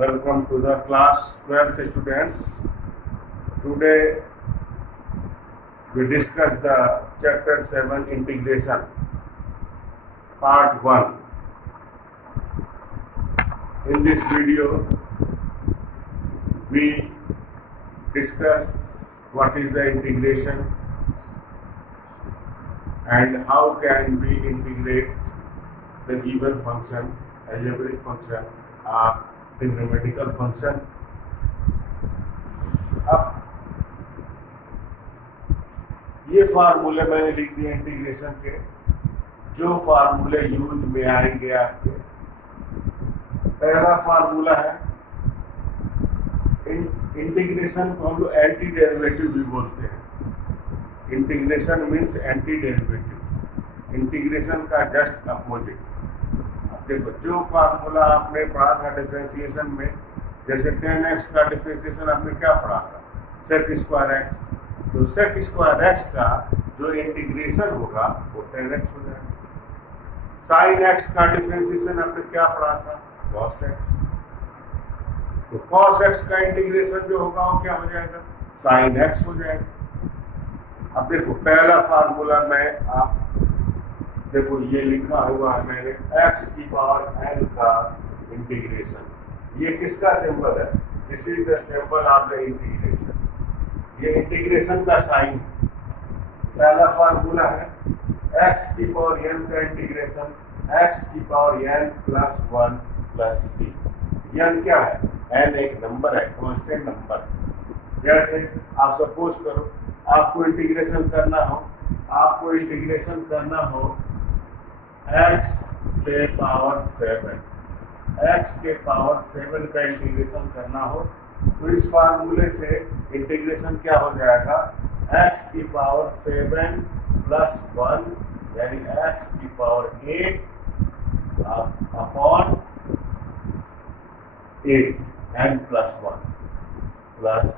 Welcome to the class 12th students. Today we discuss the chapter 7 integration part 1. In this video we discuss what is the integration and how can we integrate the given function, algebraic function or trigonometrical function. अब ये फार्मूले मैंने लिख दिए integration के, जो फार्मूले use में आएंगे आपके। पहला फार्मूला है इंटीग्रेशन को हम लोग एंटी डेरिवेटिव भी बोलते हैं। Integration means anti derivative, integration का जस्ट अपोजिट। अब देखो, जो फार्मूला आपने पढ़ा था डिफरेंशिएशन में, जैसे 10x का डिफरेंशिएशन आपने क्या पढ़ा था, सेक स्क्वायर एक्स। तो सेक स्क्वायर एक्स का जो इंटीग्रेशन होगा वो 10x हो जाएगा। साइन एक्स का डिफरेंशिएशन आपने क्या पढ़ा था, कॉस एक्स। तो कॉस एक्स का इंटीग्रेशन जो होगा वो क्या हो जाएगा, साइन एक्स हो जाएगा। अब देखो, पहला फार्मूला में आप देखो ये लिखा हुआ है मैंने, x की पावर n का इंटीग्रेशन। ये किसका सिंबल है, this is the symbol of the integration. ये इंटीग्रेशन का साइन। पहला फार्मूला है x की पावर n का इंटीग्रेशन, x की power n plus 1 plus c। n क्या है, n एक नंबर है, कांस्टेंट नंबर। जैसे आप सपोज करो आपको इंटीग्रेशन करना हो x के पावर 7, x के पावर 7 का इंटीग्रेशन करना हो, तो इस फार्मूले से इंटीग्रेशन क्या हो जाएगा, x की पावर 7 प्लस 1 यानी x की power 8 upon 8 n plus 1 plus.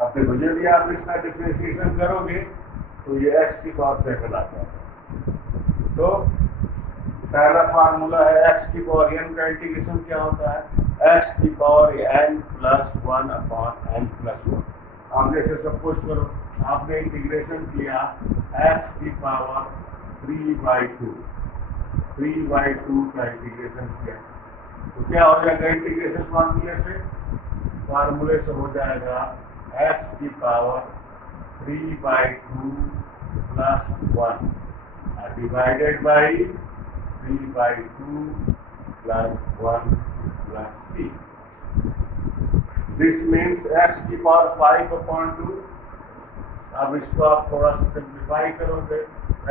अब देखो, यदि आप इसका डिफरेंशिएशन करोगे तो ये x की पावर 7 आ जाएगा। तो पहला फार्मूला है x की पावर n का इंटीग्रेशन क्या होता है, x की power n plus 1 upon n plus 1। आप जैसे सपोज करो आपने इंटीग्रेशन किया x की पावर 3/2 का इंटीग्रेशन किया, तो क्या हो जाएगा इंटीग्रेशन फार्मूले से हो जाएगा x की power 3/2 plus 1 divided by 3/2 plus 1 plus c। This means x की पावर 5/2। अब इसको आप थोड़ा सा सिंप्लीफाई करोगे,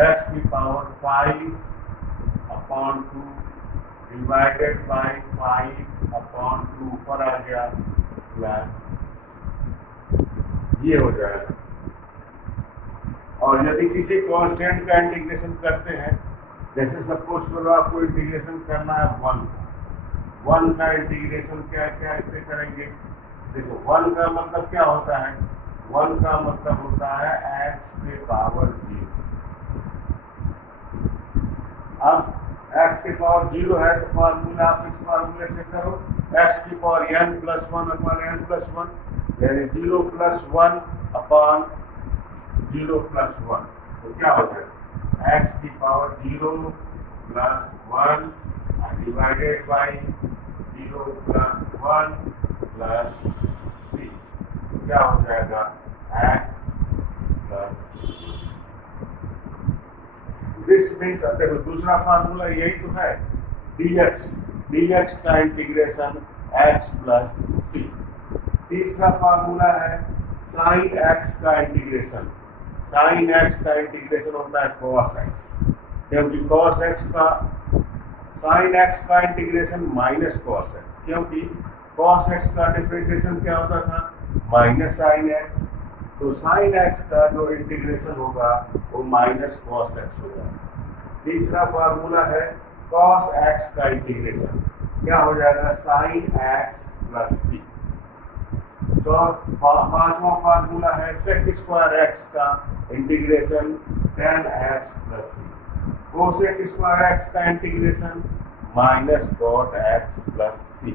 x की पावर 5/2 डिवाइडेड बाई 5/2 ऊपर आ गया प्लस ये हो जाएगा। और यदि किसी कांस्टेंट का इंटीग्रेशन करते हैं, जैसे सपोज करो आपको इंटीग्रेशन करना है 1 का इंटीग्रेशन क्या कैसे करेंगे। देखो, 1 का मतलब क्या होता है, 1 का मतलब होता है x के पावर 0। अब x के पावर 0 है तो फार्मूला आप इस फार्मूले से करो, x की power n plus 1 upon n plus 1 यानी 0 प्लस 1 अपॉन 0 प्लस 1। तो क्या हो जाएगा, x की power 0 plus 1 divided by 0 plus 1 plus c। क्या हो जाएगा, x प्लस। दिस मीन्स, देखो दूसरा फार्मूला यही तो है, dx का इंटीग्रेशन x प्लस c। तीसरा फार्मूला है साइन x का इंटीग्रेशन। साइन x का इंटीग्रेशन होता है cos x, क्योंकि cos x का साइन x का इंटीग्रेशन माइनस cos x, क्योंकि cos x का डिफरेंशिएशन क्या होता था, माइनस साइन x। तो साइन x का जो इंटीग्रेशन होगा वो माइनस cos x हो जाएगा। तीसरा फार्मूला है cos x का इंटीग्रेशन, क्या हो जाएगा, साइन x प्लस c। तो पांचवा फार्मूला है सेक स्क्वायर एक्स का integration tan x plus c। Cosec square x का integration minus cot x plus c.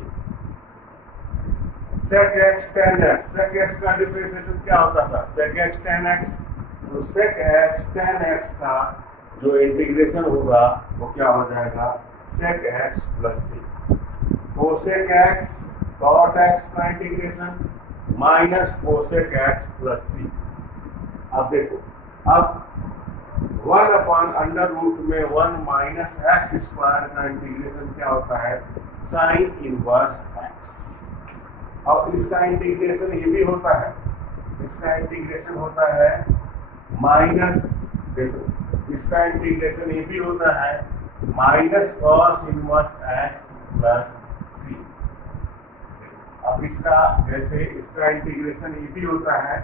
Sec x tan x, sec x का डिफरेंशिएशन क्या होता था? Sec x tan x. तो सेक एक्स टेन एक्स का जो integration होगा वो क्या हो जाएगा? Sec x plus c. Cosec x cot x का integration minus cosec x plus c. अब देखो, अब 1/√, में 1 माइनस एक्स स्क्वायर का इंटीग्रेशन क्या होता है? Sine inverse x. और इसका इंटीग्रेशन ये भी होता है, इसका इंटीग्रेशन होता है माइनस, देखो इसका इंटीग्रेशन ये भी होता है minus cos inverse x plus c. अब इसका जैसे इसका इंटीग्रेशन ये भी होता है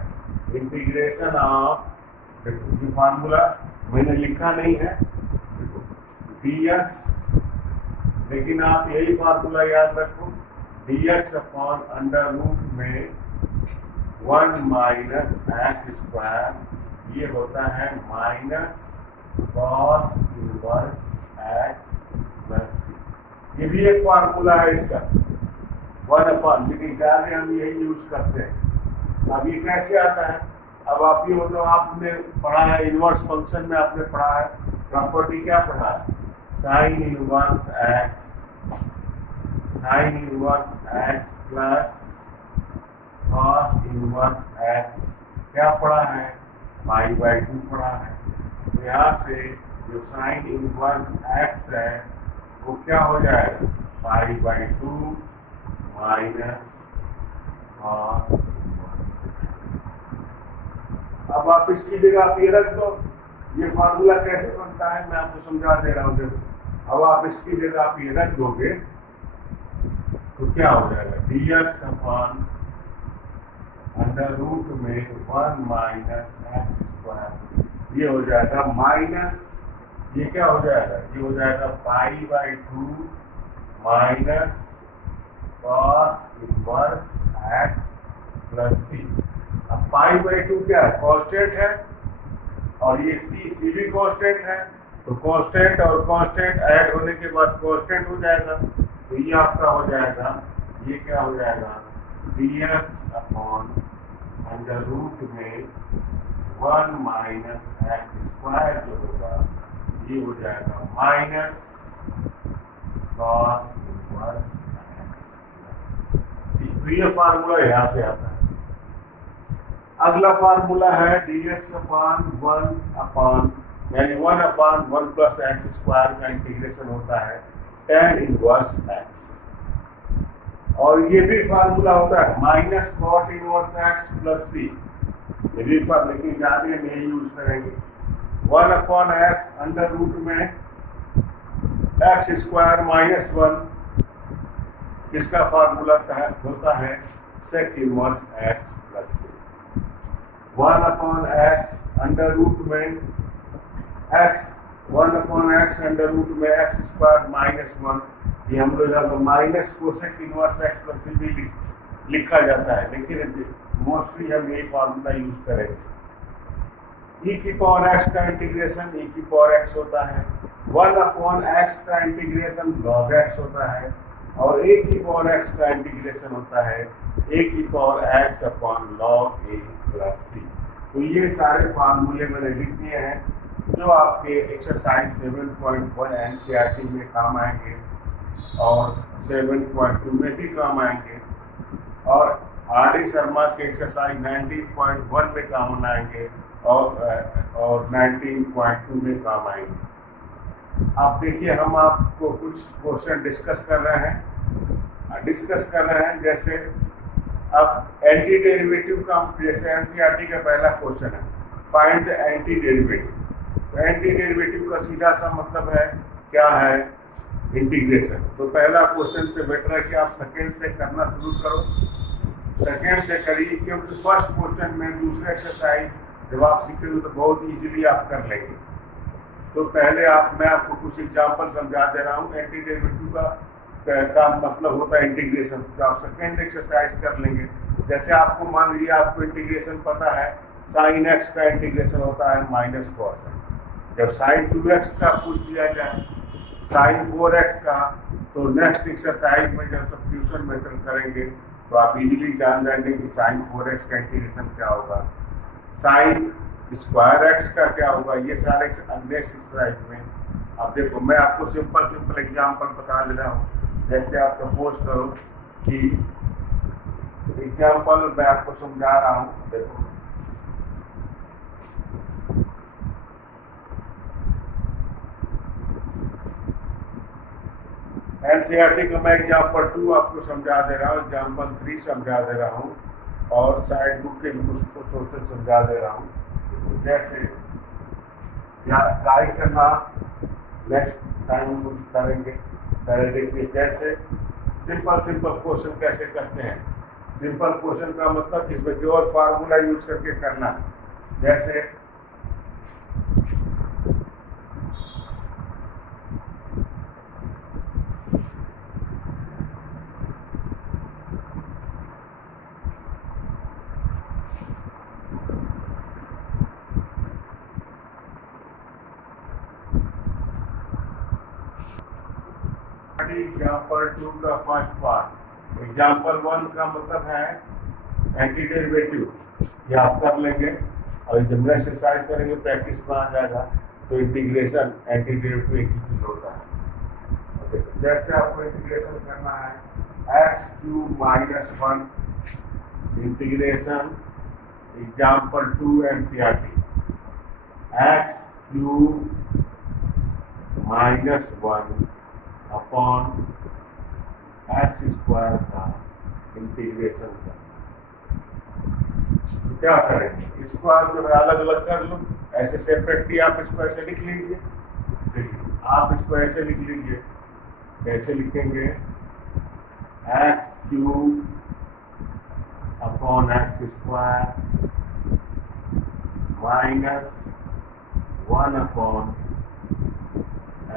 इंटीग्रेशन ऑफ, देखो ये फार्मूला मैंने लिखा नहीं है, dx, लेकिन आप यही फार्मूला याद रखो, dx अपॉन √, में 1 माइनस एक्स स्क्वायर, ये होता है minus cos inverse x plus c. ये भी एक फार्मूला है इसका, 1/, लेकिन ज़्यादा हम यही यूज करते हैं। अब ये कैसे आता है? अब आप ये मतलब आपने पढ़ा है इनवर्स फंक्शन में, आपने पढ़ा है प्रॉपर्टी, क्या पढ़ा है? Sine inverse x, sign inverse x plus cos inverse x, क्या पढ़ा है? π/2 पढ़ा है। तो यहाँ से जो साइन इनवर्स एक्स है वो क्या हो जाएगा? π/2 माइनस कॉस। अब आप इसकी जगह आप ये रख दो, ये फार्मूला कैसे बनता है मैं आपको समझा दे रहा हूँ। देखो, अब आप इसकी जगह आप ये रख दोगे तो क्या हो जाएगा? dx अपॉन √, में 1 माइनस एक्स स्क्वायर, ये हो जाएगा माइनस, ये क्या हो जाएगा? ये हो जाएगा π/2 minus cos inverse x plus c. अब π/2 क्या है? कांस्टेंट है, और ये सी भी कांस्टेंट है, तो कांस्टेंट और कांस्टेंट ऐड होने के बाद कांस्टेंट हो जाएगा, तो ये आपका हो जाएगा, ये क्या हो जाएगा? dx अपॉन √, में 1 माइनस एक्स स्क्वायर जो होगा ये हो जाएगा माइनस कॉस इनवर्स एक्स। तो ये फार्मूला यहाँ से आता है। अगला फार्मूला है dx अपॉन 1 यानी 1/1 प्लस एक्स स्क्वायर का इंटीग्रेशन होता है tan इनवर्स एक्स। और ये भी फार्मूला होता है minus cot inverse x plus c. ये भी लेकिन ज़्यादा नहीं यूज करेंगे। 1/x √, में एक्स स्क्वायर माइनस 1, इसका फार्मूला होता है सेक इनवर्स एक्स प्लस सी। 1/x √, में x, 1/x √, में एक्स स्क्वायर माइनस 1, ये हम लोग यहाँ minus cosec inverse x plus c भी लिखा जाता है, लेकिन मोस्टली हम यही फार्मूला यूज करेंगे। e की पावर x का इंटीग्रेशन e की पावर x होता है, 1/x का इंटीग्रेशन log x होता है, और a की पावर x का इंटीग्रेशन होता है a की power x upon log a plus c. तो ये सारे फार्मूले मैंने लिख दिए हैं जो आपके एक्सरसाइज 7.1 NCERT में काम आएंगे और 7.2 में भी काम आएंगे, और RD शर्मा के एक्सरसाइज 19.1 में काम आएंगे और 19.2 में काम आएंगे। आप देखिए, हम आपको कुछ क्वेश्चन डिस्कस कर रहे हैं, जैसे अब एंटी डेरिवेटिव का, जैसे एनसीईआरटी का पहला क्वेश्चन है फाइंड द एंटी डेरिवेटिव। तो एंटी डेरिवेटिव का सीधा सा मतलब है क्या है? इंटीग्रेशन। तो पहला क्वेश्चन से बेटर है कि आप सेकेंड से करना शुरू करो, सेकेंड से करिए, क्योंकि फर्स्ट क्वेश्चन में दूसरे एक्सरसाइज जब आप सीखेंगे तो बहुत इजीली आप कर लेंगे। तो पहले मैं आपको कुछ एग्जांपल समझा दे रहा हूँ। एंटी डेरिवेटिव का मतलब होता है इंटीग्रेशन। तो आप सेकेंड एक्सरसाइज कर लेंगे। जैसे आपको मान लीजिए आपको इंटीग्रेशन पता है, साइन एक्स का इंटीग्रेशन होता है माइनस कॉस एक्स। जब साइन 2x का पूछ दिया जाए साइन 4x का, तो नेक्स्ट एक्सरसाइज में जब सब्स्टिट्यूशन मेथड करेंगे तो आप इजीली जान जाएंगे कि साइन 4x का इंटीग्रेशन क्या होगा, साइन स्क्वायर x का क्या होगा, ये सारे नेक्स्ट एक्सरसाइज में। अब देखो मैं आपको सिंपल एग्जांपल बता दे रहा हूँ। जैसे आप सपोज करो कि एग्जांपल मैं आपको समझा रहा हूँ। देखो एनसीईआरटी का मैं एग्जाम्पल 2 आपको समझा दे रहा हूँ, एग्जाम्पल 3 समझा दे रहा हूँ, और साइड बुक के भी उसको सोच समझा दे रहा हूँ। जैसे ट्राई करना, नेक्स्ट टाइम करेंगे। पहले देखिए कैसे सिंपल क्वेश्चन कैसे करते हैं। सिंपल क्वेश्चन का मतलब इसमें जो और फार्मूला यूज करके करना है। जैसे एग्जाम्पल 2 का फर्स्ट पार्ट, एग्जाम्पल 1 का मतलब है एंटी डेरिवेटिव, ये आप कर लेंगे और जब नेक्स्ट एक्सरसाइज करेंगे प्रैक्टिस में आ जाएगा। तो इंटीग्रेशन एंटी डेरिवेटिव एक ही चीज होता है। जैसे आपको इंटीग्रेशन करना है x³ - 1 integration example 2 NCERT, x³ - 1 upon x² का इंटीग्रेशन का तो क्या करेंगे, इसको आप जो है अलग अलग कर लो, ऐसे सेपरेटली आप इसको ऐसे लिख लीजिए। देखिए आप इसको ऐसे लिख लीजिए, कैसे लिखेंगे, x³ upon x² minus 1 upon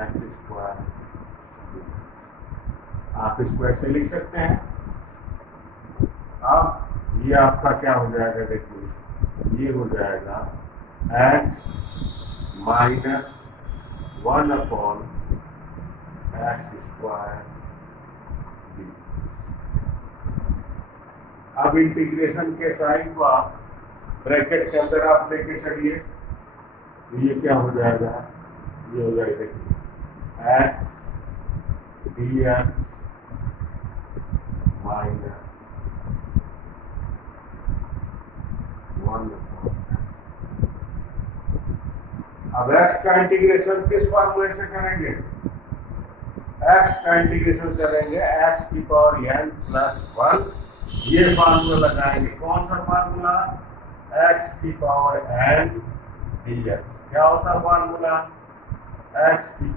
x²। आप इसको ऐसे लिख सकते हैं। अब ये आपका क्या हो जाएगा, देखिए ये हो जाएगा x माइनस 1 अपॉन x²। अब इंटीग्रेशन के साइन को आप ब्रैकेट के अंदर आप लेके चलिए, तो ये क्या हो जाएगा, ये हो जाएगा देखिए x dx माइनस 1 अपॉन। अब x का इंटीग्रेशन किस फॉर्मूले से करेंगे, x का इंटीग्रेशन करेंगे x⁴n + 1, ये फार्मूला लगाएंगे। कौन सा फार्मूला, x⁴n dx। क्या होता है फार्मूला, x⁴n +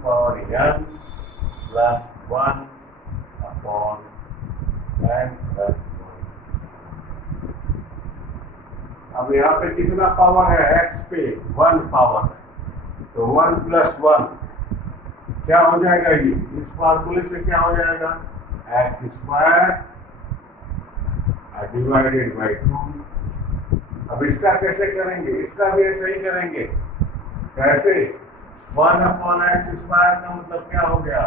1 अपॉन n + 1। अब यहाँ पे कितना पावर है, x पे 1 पावर है, तो 1 + 1 क्या हो जाएगा, ये इस फार्मूले से क्या हो जाएगा, x² डिवाइडेड बाई 2। अब इसका कैसे करेंगे, इसका भी ऐसे ही करेंगे। कैसे, 1 अपॉन x² का मतलब क्या हो गया,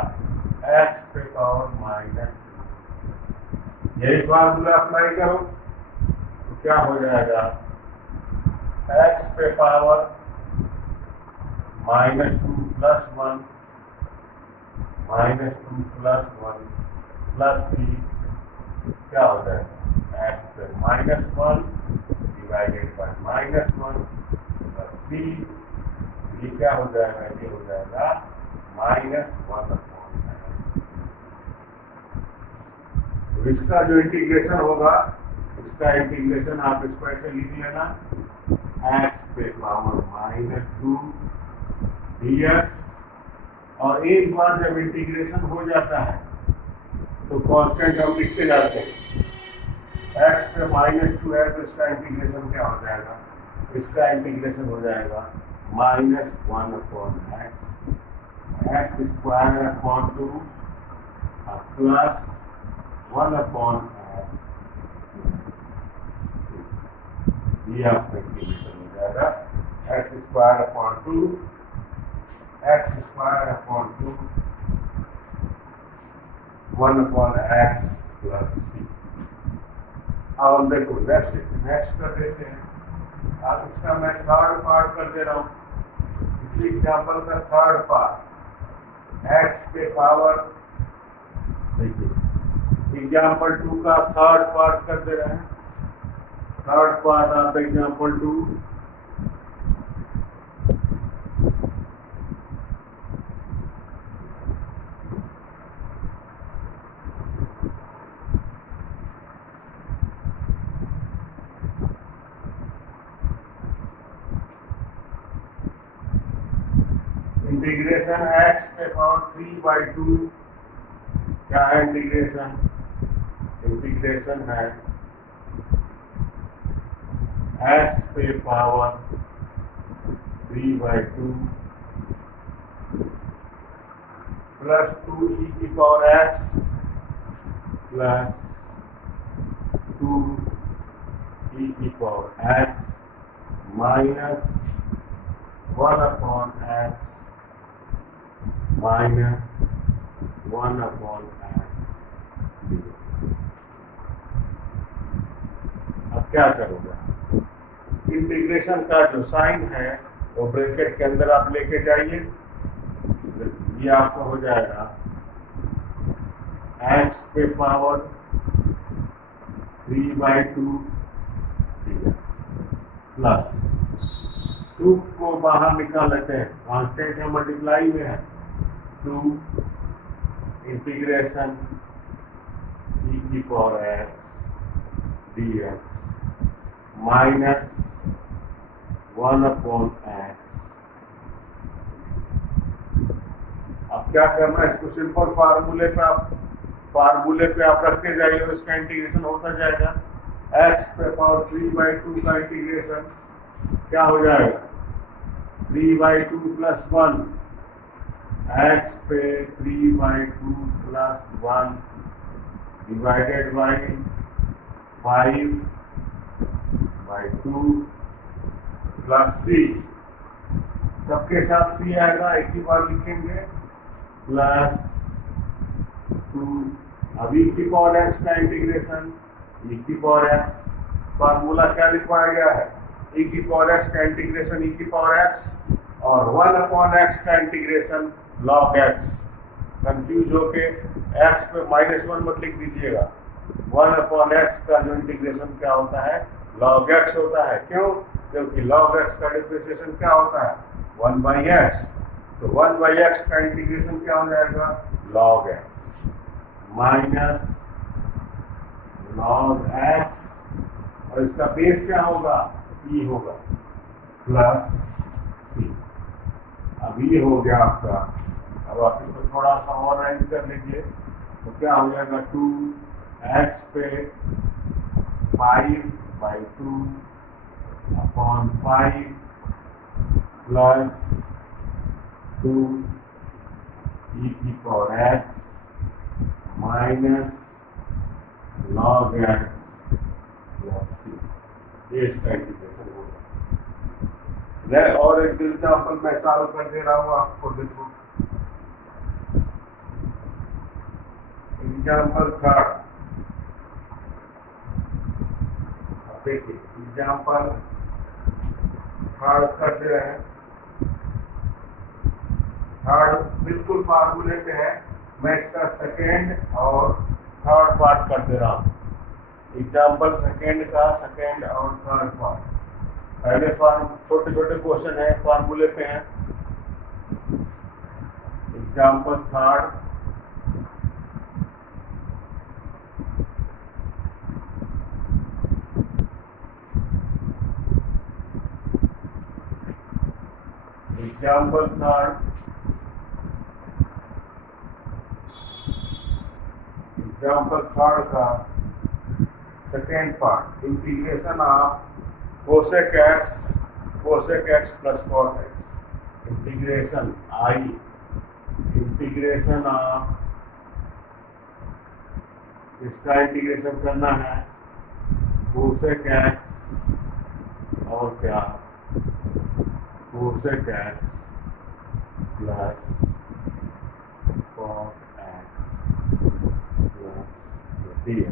x पे पावर -2। यही फार्मूला अप्लाई करो तो क्या हो जाएगा, x पे पावर -2 + 1 -2 + 1 प्लस c क्या हो जाएगा, x पे -1 डिवाइडेड बाई -1 प्लस c, ये क्या हो जाएगा, ये हो जाएगा -1 अपॉन। तो इसका जो इंटीग्रेशन होगा, इसका इंटीग्रेशन आप इसको ऐसे लिख लेना, x पे पावर -2 dx। और एक बार जब इंटीग्रेशन हो जाता है तो कांस्टेंट हम लिखते जाते हैं। x पे -2 है तो इसका इंटीग्रेशन क्या हो जाएगा, इसका इंटीग्रेशन हो जाएगा -1 upon x² upon 2 plus 1 upon x। ये आपका इंटीग्रेशन हो जाएगा x² upon 2 x² upon 2 1/x plus c. अब हम देखो नेक्स्ट कर देते हैं। अब इसका मैं थर्ड पार्ट कर दे रहा हूँ। इसी एग्जाम्पल का थर्ड पार्ट x के पावर, देखिए एग्जाम्पल 2 का थर्ड पार्ट कर दे रहे हैं। Third part of example 2, integration x के पावर 3/2। क्या है इंटीग्रेशन? इंटीग्रेशन है x पे पावर 3/2 प्लस 2e की पावर x प्लस 2e की power x minus 1/x minus 1/x। अब क्या करोगे? इंटीग्रेशन का जो साइन है वो ब्रैकेट के अंदर आप लेके जाइए। ये आपको हो जाएगा x पे पावर 3/2 प्लस 2 को बाहर निकाल लेते हैं, कांस्टेंट है, मल्टीप्लाई में है, 2 इंटीग्रेशन e की power x dx minus 1/x। अब क्या करना है? इसको सिंपल फार्मूले पे आप रखते जाइए और इसका इंटीग्रेशन होता जाएगा। x पे पावर 3/2 का इंटीग्रेशन क्या हो जाएगा? 3/2 प्लस 1 x पे 3/2 plus 1 divided by 5/2 plus c। सबके साथ c आएगा, एक ही बार लिखेंगे, प्लस 2। अब e की पावर x का इंटीग्रेशन, e की पावर x फार्मूला क्या लिखवाया गया है? e की पावर x का इंटीग्रेशन e की पावर x और 1/x का इंटीग्रेशन log x। कंफ्यूज होके x पे -1 मत लिख दीजिएगा। 1/x का जो इंटीग्रेशन क्या होता है? log x होता है। क्यों? क्योंकि log x का डिफरेंशिएशन क्या होता है? 1/x। तो 1/x का इंटीग्रेशन क्या हो जाएगा? log x minus log x, और इसका बेस क्या होगा? e होगा, प्लस c। अब ये हो गया आपका। अब आप इसको थोड़ा सा और अरेंज कर लीजिए, तो क्या हो जाएगा? 2x पे 5/2 अपॉन 5 प्लस 2 e की power x minus log x plus c। ये इसका इंटीग्रेशन होगा। और एक एग्जाम्पल मैं सॉल्व कर दे रहा हूँ आपको, देखो एग्जाम्पल थर्ड। देखिए एग्जाम्पल थर्ड कर दे रहे हैं। थर्ड बिल्कुल फार्मूले पे है, मैं इसका सेकेंड और थर्ड पार्ट कर दे रहा हूँ। एग्जाम्पल सेकेंड का सेकेंड और थर्ड पार्ट। पहले छोटे छोटे क्वेश्चन है, फार्मूले पे हैं। Example third, example third, example third का second part, integration of cosec x plus cot x, integration i, integration of, इसका इंटीग्रेशन करना है cosec x और क्या cosec x plus cot x d है।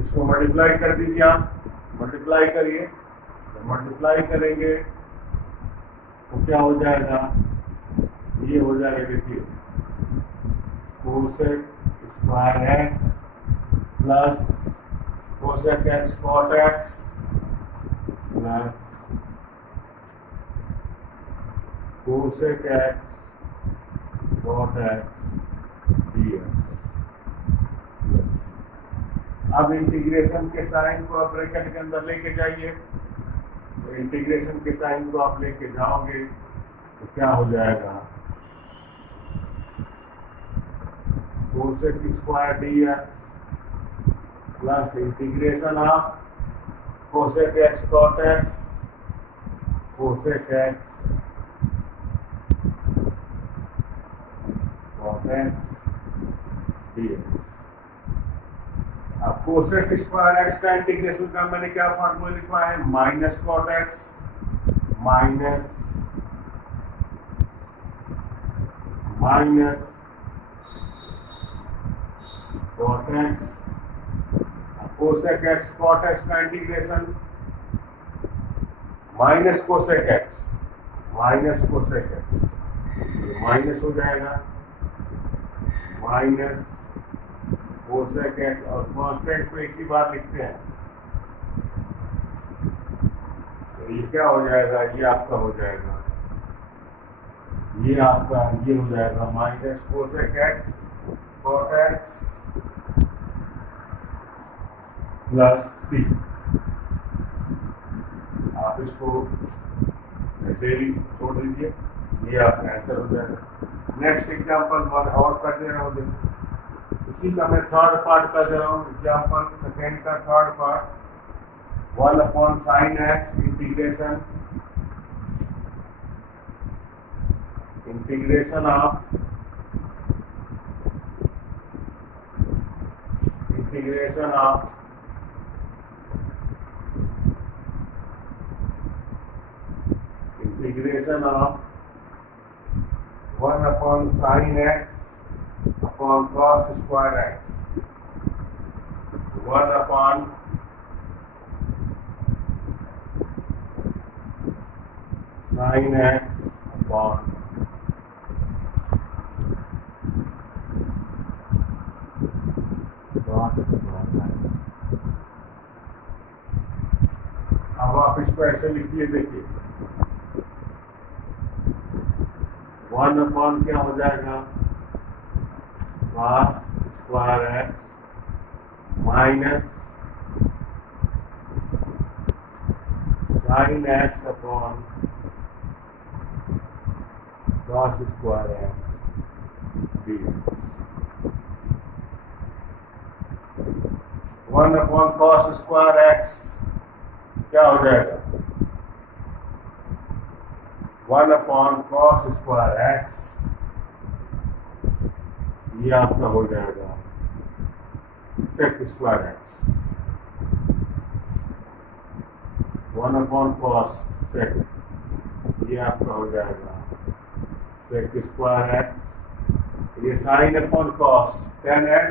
इसको मल्टीप्लाई कर दीजिए, आप मल्टीप्लाई करिए। तो मल्टीप्लाई करेंगे तो क्या हो जाएगा, ये हो जाएगा, देखिए cosec square x plus cosec x cot x plus cosec x cot x dx। अब इंटीग्रेशन के साइन को आप ब्रैकेट के अंदर लेके जाइए। तो इंटीग्रेशन के साइन को आप लेके जाओगे तो क्या हो जाएगा, cosec square dx plus integration of cosec x cot x cosec x cot x dx। अब कोसेक स्क्वायर एक्स का इंटीग्रेशन का मैंने क्या फार्मूला लिखा है, minus cot x minus cot x, cosec x cot x का integration minus cosec x minus हो जाएगा माइनस कोसेक एक्स, और कॉन्स्टेंट को एक ही बार लिखते हैं। तो ये क्या हो जाएगा, ये आपका हो जाएगा, ये आपका ये हो जाएगा minus cosec x cot x plus c. आप इसको ऐसे ही छोड़ दीजिए, ये आपका आंसर हो जाएगा। नेक्स्ट एग्जाम्पल और कर दे रहा हूँ, इसी का मैं थर्ड पार्ट कर दे रहा हूँ। एग्जाम्पल सेकेंड का third part, 1 sin x integration of integration of 1 sin x upon cos square x, 1 sin x upon cos square x। अब आप इसको ऐसे लिखिए, देखिए 1 क्या हो जाएगा, cos square x minus sin x upon cos square x dx। 1 cos square x क्या हो जाएगा, 1 cos स्क्वायर एक्स, ये आपका हो जाएगा सेक स्क्वायर एक्स, 1 cos सेक, ये आपका हो जाएगा सेक स्क्वायर एक्स, ये sine upon cos tan x,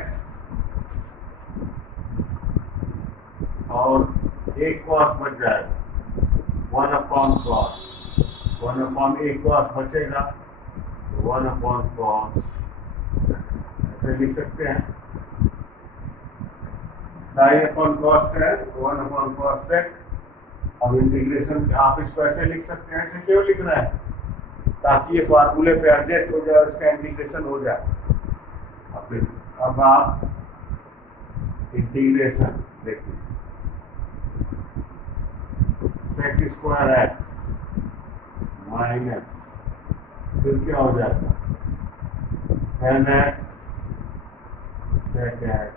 और एक कॉस बच जाएगा 1 cos, 1 cos बचेगा, 1 cos ऐसे लिख सकते हैं, sine upon cos tan 1 cos sec। अब इंटीग्रेशन आप इसको ऐसे लिख सकते हैं, ऐसे क्यों लिख रहे हैं, ताकि ये फार्मूले पे एडजस्ट हो जाए और इसका इंटीग्रेशन हो जाए। अब आप इंटीग्रेशन देखिए, सेक स्क्वायर एक्स माइनस फिर क्या हो जाएगा tan x sec x,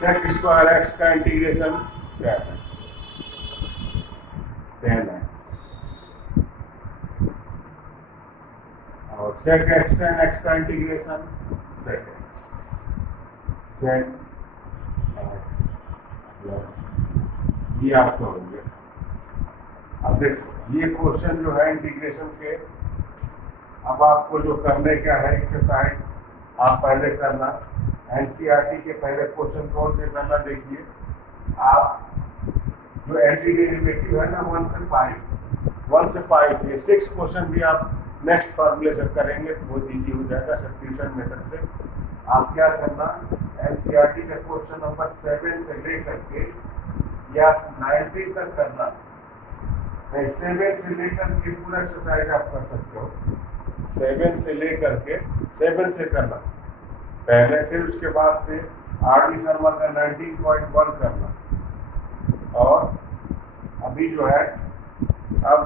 sec square x का इंटीग्रेशन tan x, और sec x tan x का इंटीग्रेशन sec x प्लस ये आपका हो गया। अब देखो ये क्वेश्चन जो है इंटीग्रेशन के, अब आपको जो करने का है एक्सरसाइज आप पहले करना एनसीईआरटी के पहले क्वेश्चन कौन से करना देखिए। आप जो एंटी डेरिवेटिव है ना 1 से 5 ये 6 क्वेश्चन भी आप नेक्स्ट फॉर्मूले से करेंगे तो बहुत ईजी हो जाएगा सब्स्टिट्यूशन मेथड से। आप क्या करना एनसीईआरटी का क्वेश्चन नंबर 7 से लेकर के या 19 तक करना। 7 से लेकर के पूरा एक्सरसाइज आप कर सकते हो। 7 से लेकर के 7 से करना पहले, फिर उसके बाद से आर डी शर्मा का 19.1 करना। और अभी जो है अब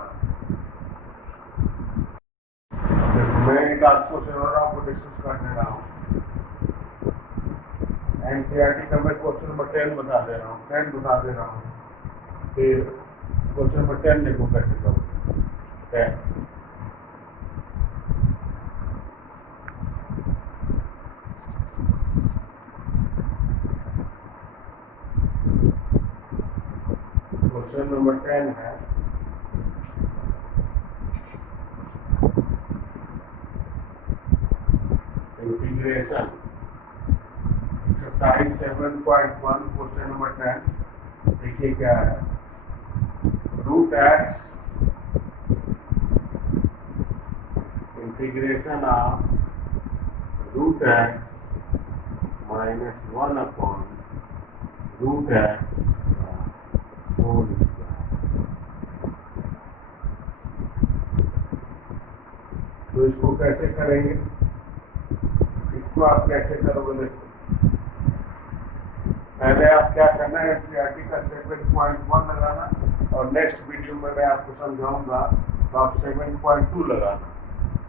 देखो मैं एक आज क्वेश्चन और आपको डिस्कस कर दे रहा हूँ। एनसीईआरटी का मैं क्वेश्चन नंबर 10 बता दे रहा हूँ, 10 बता दे रहा हूँ। फिर क्वेश्चन नंबर 10 देखो कैसे करो। 10 क्वेश्चन नंबर 10 है इंटीग्रेशन एक्सरसाइज 7.1 क्वेश्चन नंबर 10। देखिए क्या है, root x integration of root x -1 upon root x whole square. तो इसको कैसे करेंगे, इसको आप कैसे करोगे देखो। पहले आप क्या करना है एनसीईआरटी का 7.1 लगाना और नेक्स्ट वीडियो में मैं आपको समझाऊंगा तो आप 7.2 लगाना।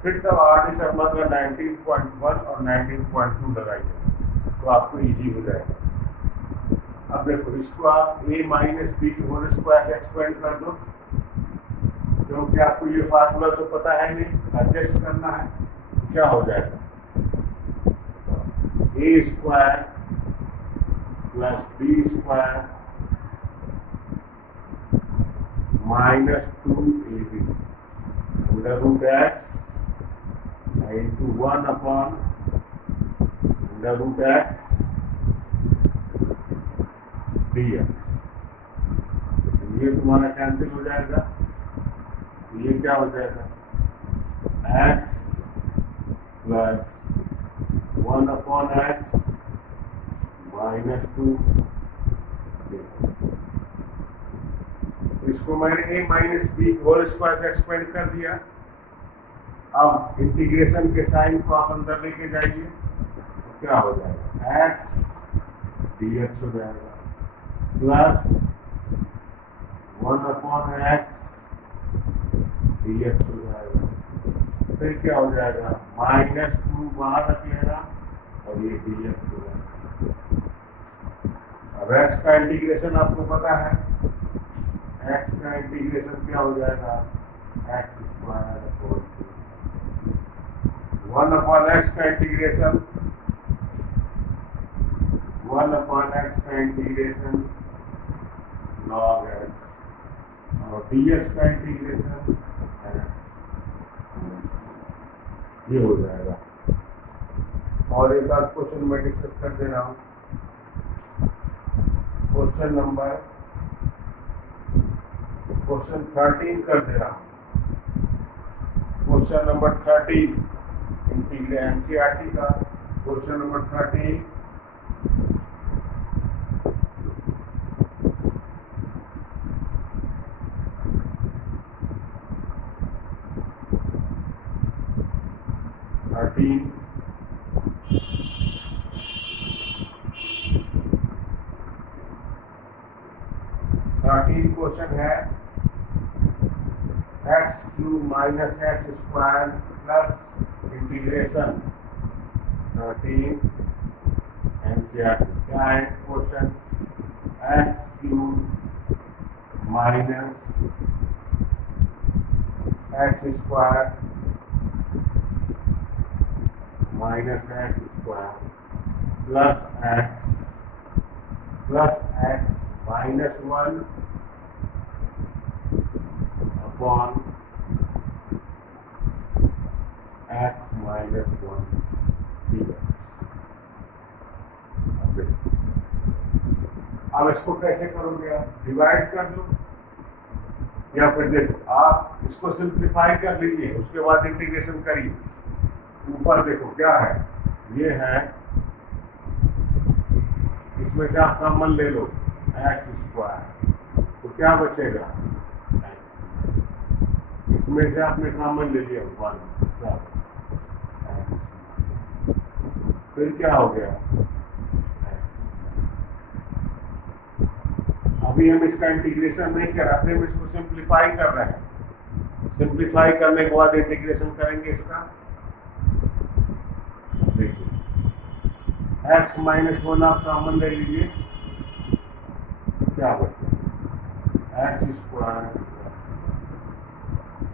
फिर तब आर डी शर्मा का 19.1 और 19.2 लगाइए तो आपको इजी हो जाएगा। अब देखो इसको आप a माइनस बी की होल स्क्वायर एक्सपेंड कर दो, क्योंकि आपको ये फार्मूला तो पता है नहीं, एडजस्ट करना है। क्या हो जाएगा a square plus B square -2ab under root x into 1 upon under root x dx। ये तुम्हारा कैंसिल हो जाएगा, ये क्या हो जाएगा x प्लस 1 अपॉन एक्स -2। इसको मैंने a minus B whole square से एक्सपेंड कर दिया। अब इंटीग्रेशन के साइन को आप अंदर लेके जाइए तो क्या हो जाएगा x dx हो जाएगा प्लस 1 अपॉन एक्स dx हो जाएगा। फिर क्या हो जाएगा -2 बाहर रख लेना और ये dx हो जाएगा। अब x का इंटीग्रेशन आपको पता है, x का इंटीग्रेशन क्या हो जाएगा x square upon 1 upon x का इंटीग्रेशन 1 अपॉन एक्स का इंटीग्रेशन log x और dx का इंटीग्रेशन ये हो जाएगा। और एक बार क्वेश्चन में डिस्कस कर दे रहा हूँ। क्वेश्चन 13 कर दे रहा हूँ। क्वेश्चन नंबर 13 एनसीईआरटी का क्वेश्चन नंबर 13 13 क्वेश्चन है x³ minus x square plus integration 13 NCERT. क्या है question, x³ minus x square minus x square plus x -1 upon x -1 अब इसको कैसे करोगे आप? डिवाइड कर लो, या फिर देखो आप इसको सिंप्लीफाई कर लीजिए, उसके बाद इंटीग्रेशन करिए। ऊपर देखो क्या है, ये है, इसमें से आप कॉमन ले लो एक्स स्क्वायर, तो क्या बचेगा? इसमें से आपने कॉमन ले लिया 1, फिर क्या हो गया? अभी हम इसका इंटीग्रेशन नहीं कर रहे, हम इसको सिंप्लीफाई कर रहे हैं। सिंप्लीफाई करने के बाद इंटीग्रेशन करेंगे इसका। देखिए x माइनस 1 आप कॉमन ले लीजिए, क्या बचेगा? एक्स स्क्वायर,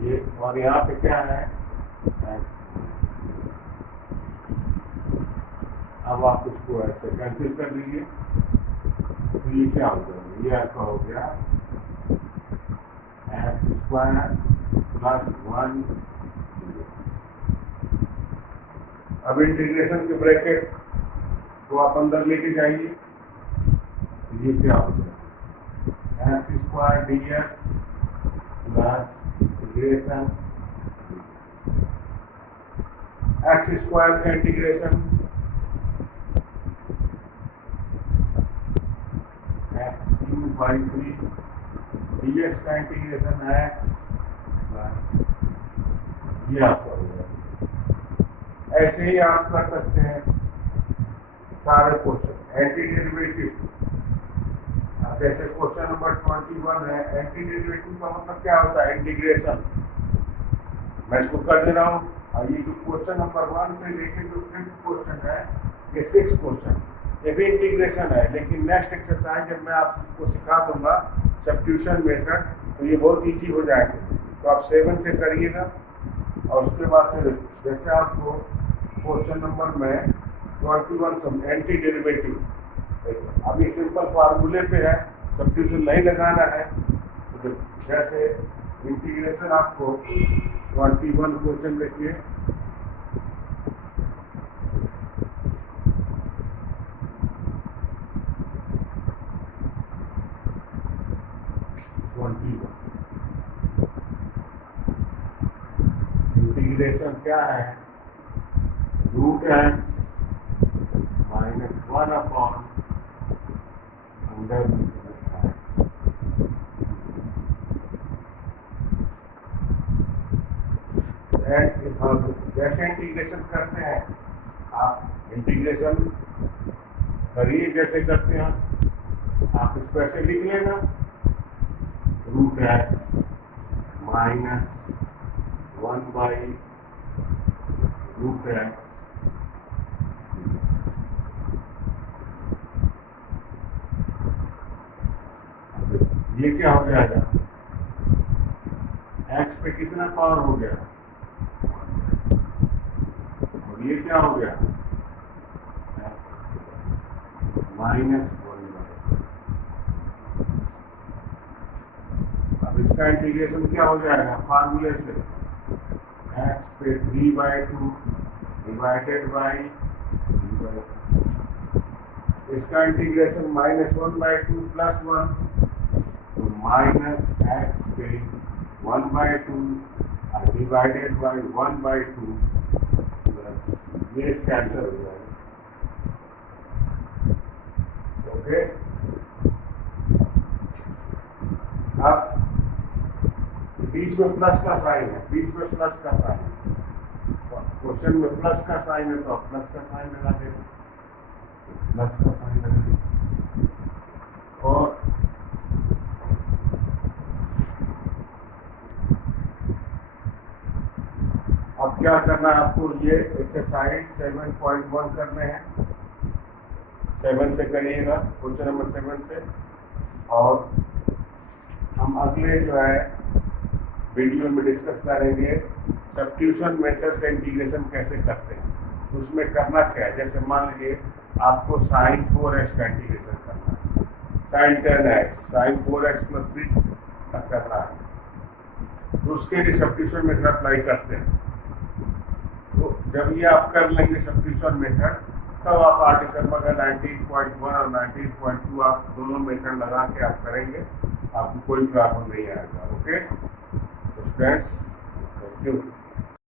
ये, और यहाँ पे क्या है? अब आप इसको ऐसे कैंसिल कर दीजिए, तो ये क्या हो जाएगा? ये आपका हो गया एक्स स्क्वायर प्लस 1। अब इंटीग्रेशन के ब्रैकेट को आप अंदर लेके जाइए, ये क्या हो जाएगा? X square D x plus integration x square का इंटीग्रेशन बाई 3 dx का इंटीग्रेशन x प्लस, ये आपका हो गया। ऐसे ही आप कर सकते हैं सारे क्वेश्चन। एंटी डेरिवेटिव, जैसे क्वेश्चन नंबर 21 है, एंटी डेरिवेटिव का मतलब क्या होता है? इंटीग्रेशन। मैं इसको कर दे रहा हूँ, और ये जो क्वेश्चन नंबर 1 से लेकर जो 5th क्वेश्चन है, ये 6 क्वेश्चन, ये भी इंटीग्रेशन है। लेकिन नेक्स्ट एक्सरसाइज जब मैं आपको सिखा दूंगा सब्स्टिट्यूशन मेथड, तो ये बहुत इजी हो जाएगा। तो आप 7 से करिएगा, और उसके बाद से जैसे आपको क्वेश्चन नंबर में 21 सम एंटी डेरिवेटिव, अभी सिंपल फार्मूले पे है, सब्स्टिट्यूशन नहीं लगाना है। तो जैसे इंटीग्रेशन आपको 21 क्वेश्चन देखिए, इंटीग्रेशन क्या है? Root x minus 1 upon under जैसे इंटीग्रेशन करते हैं आप इंटीग्रेशन करिए जैसे करते हैं आप इसको ऐसे लिख लेना, root x minus 1 by root x ये क्या हो जाएगा? एक्स पे कितना पावर हो गया, और ये क्या हो गया? माइनस 1। अब इसका इंटीग्रेशन क्या हो जाएगा? फार्मूले से एक्स पे 3/2 डिवाइडेड बाई, इसका इंटीग्रेशन -1/2 प्लस 1, तो माइनस एक्स पे 1/2 डिवाइडेड बाई 1/2 प्लस, ये इसका आंसर हो जाएगा। ओके, अब बीच में प्लस का साइन है, बीच में प्लस का साइन है, क्वेश्चन में प्लस का साइन है, तो प्लस का साइन लगा देना, प्लस का साइन लगा देना। और अब क्या करना है आपको? ये एक्सरसाइज 7.1 करने हैं, 7 से करिएगा, क्वेश्चन नंबर 7 से। और हम अगले जो है वीडियो में डिस्कस करेंगे सब्स्टिट्यूशन मेथड से इंटीग्रेशन कैसे करते हैं। उसमें करना क्या है? जैसे मान लीजिए आपको sin 4x का इंटीग्रेशन करना है, sin 10x, sin 4x plus 3 का करना है, तो उसके लिए सब्स्टिट्यूशन मेथड अप्लाई करते हैं। तो जब ये आप कर लेंगे सब्स्टिट्यूशन मेथड, तब आप आर्टिकल में 19.1 और 19.2 आप दोनों मेथड लगा के आप करेंगे, आपको कोई प्रॉब्लम नहीं आएगा। ओके तो फ्रेंड्स, थैंक यू।